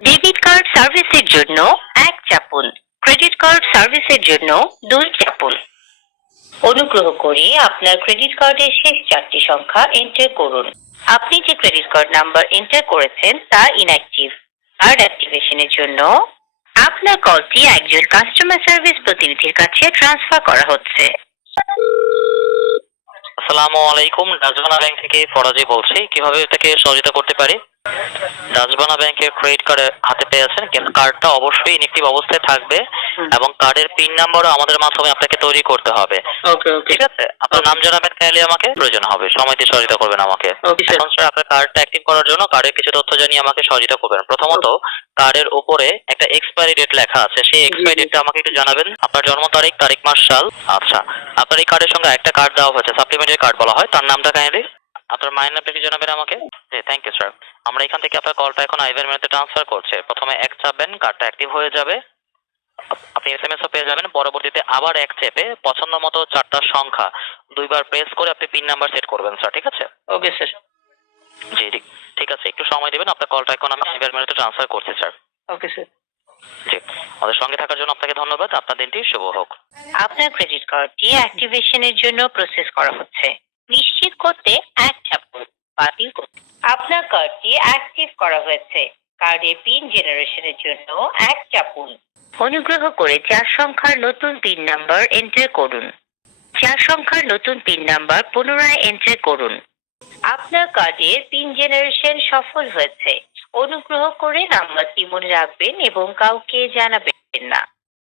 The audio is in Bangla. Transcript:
ডেবিট কার্ড সার্ভিসের জন্য এক চাপুন। ক্রেডিট কার্ড সার্ভিসের জন্য দুই চাপুন। অনুগ্রহ করে আপনার ক্রেডিট কার্ডের শেষ চারটি সংখ্যা এন্টার করুন। আপনি যে ক্রেডিট কার্ড নাম্বার এন্টার করেছেন তা ইনঅ্যাক্টিভ কার্ড অ্যাক্টিভেশনের জন্য আপনার কলটি একজন কাস্টমার সার্ভিস প্রতিনিধির কাছে ট্রান্সফার করা হচ্ছে। আসসালামু আলাইকুম ডাচবানা ব্যাংক থেকে ফরাজি বলছি। কীভাবে এটাকে সহযোগিতা করতে পারি? ডাচবানা ব্যাংকের ক্রেডিট কার্ড হাতে পেয়েছেন কিন্তু কার্ডটা অবশ্যই ইনএক্টিভ অবস্থায় থাকবে এবং কার্ডের পিন নাম্বারও আমাদের মাধ্যমে আপনাকে তৈরি করতে হবে। ঠিক আছে? আপনার নাম জানাবেন তাহলে আমাকে প্রয়োজন হবে। সময় দিয়ে সহযোগিতা করবেন আমাকে। এখন স্যার আপনার কার্ডটা অ্যাক্টিভ করার জন্য কার্ডের কিছু তথ্য জানিয়ে আমাকে সহযোগিতা করবেন। প্রথমত কার্ডের উপরে একটা এক্সপায়ারি ডেট লেখা আছে। সেই এক্সপায়ারি ডেটটা আমাকে একটু জানাবেন। আপনার জন্ম তারিখ তারিখ মাস সাল। আচ্ছা। আপনার এই কার্ডের সঙ্গে একটা কার্ড দেওয়া হয়েছে। সাপ্লিমেন্টারি কার্ড বলা হয়। তার নামটা কাইন্ডলি? আপনার মায়ের নামটা কি জানাবেন আমাকে? থ্যাংক ইউ স্যার আমরা এখান থেকে আপনার কলটা এখন আইভের মেনুতে ট্রান্সফার করছে। প্রথমে এক চাপবেন কার্ডটা অ্যাক্টিভ হয়ে যাবে। আপনি এস এম এসও পেয়ে যাবেন। পরবর্তীতে আবার এক চেপে পছন্দ মতো চারটা সংখ্যা দুইবার প্রেস করে আপনি পিন নাম্বার সেট করবেন স্যার ঠিক আছে? ওকে স্যার জি ঠিক ঠিক আছে। একটু সময় দেবেন আপনার কলটা এখন আমি আইভের মেনুতে ট্রান্সফার করছি স্যার ওকে স্যার জি আমাদের সঙ্গে থাকার জন্য আপনাকে ধন্যবাদ। আপনার দিনটি শুভ হোক। আপনার ক্রেডিট কার্ডটি অ্যাক্টিভেশনের জন্য প্রসেস করা হচ্ছে। নিশ্চিত করতে এক বাতিল করতে আপনার কার্ডটি অ্যাক্টিভ করা হয়েছে। কার্ডের পিন জেনারেশনের জন্য এক চাপুন। অনুগ্রহ করে চার সংখ্যার নতুন পিন নাম্বার এন্টার করুন। চার সংখ্যার নতুন পিন নাম্বার পুনরায় এন্টার করুন। আপনার কার্ডের পিন জেনারেশন সফল হয়েছে। অনুগ্রহ করে নাম্বারটি মনে রাখবেন এবং কাউকে জানাবেন না।